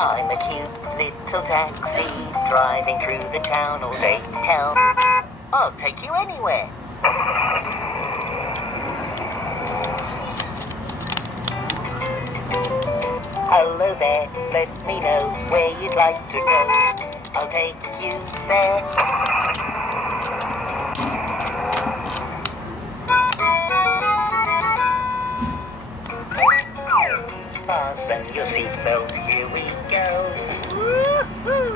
I'm a cute little taxi driving through the town all day. Help! I'll take you anywhere. Hello there, let me know where you'd like to go. I'll take you there. Fasten your seatbelt, here we go. Woo-hoo!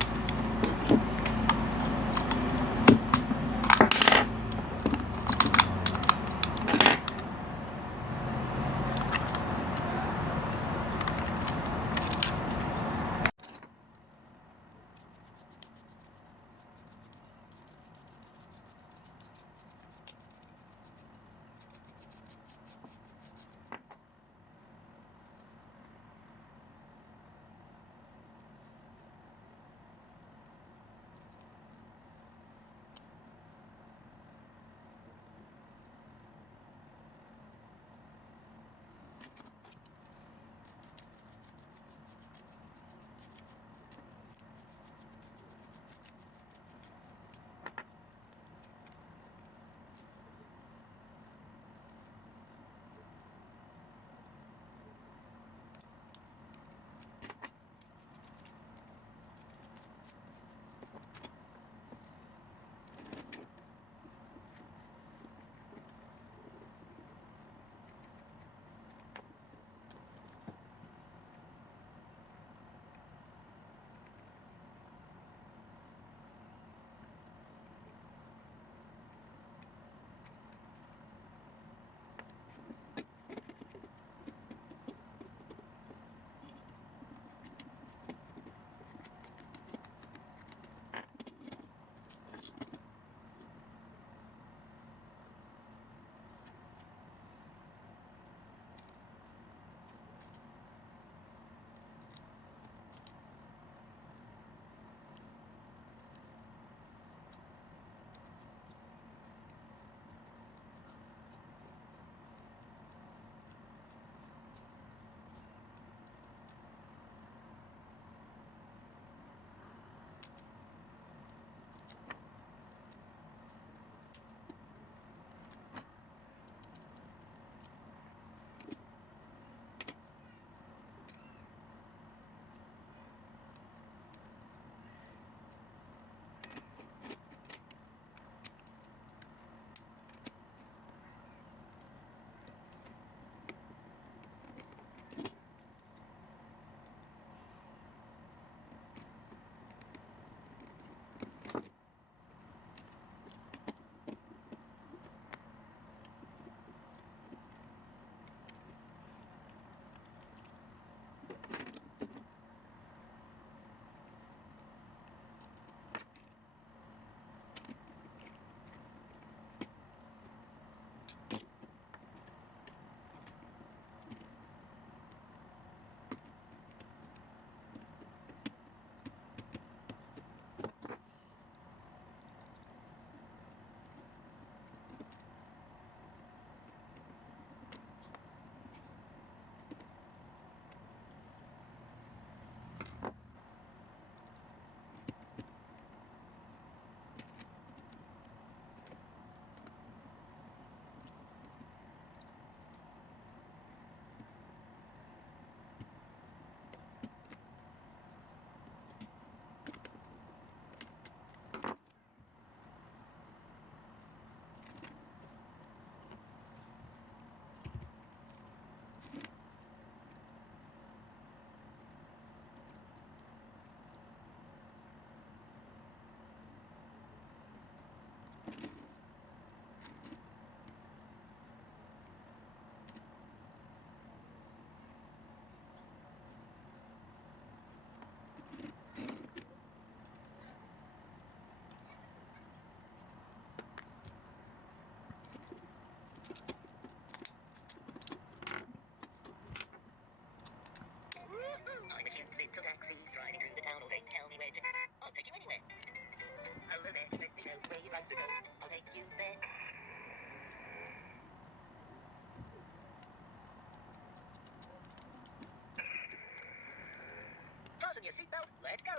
seatbelt. Let's go.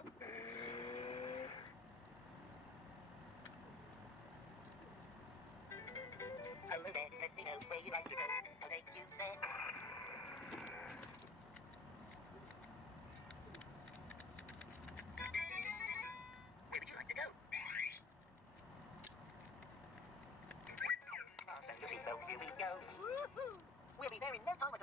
Hello there, let me know where you'd like to go. I'll take you there. Where would you like to go? Fasten your seatbelt, here we go. Woohoo! We'll be there in no time at all.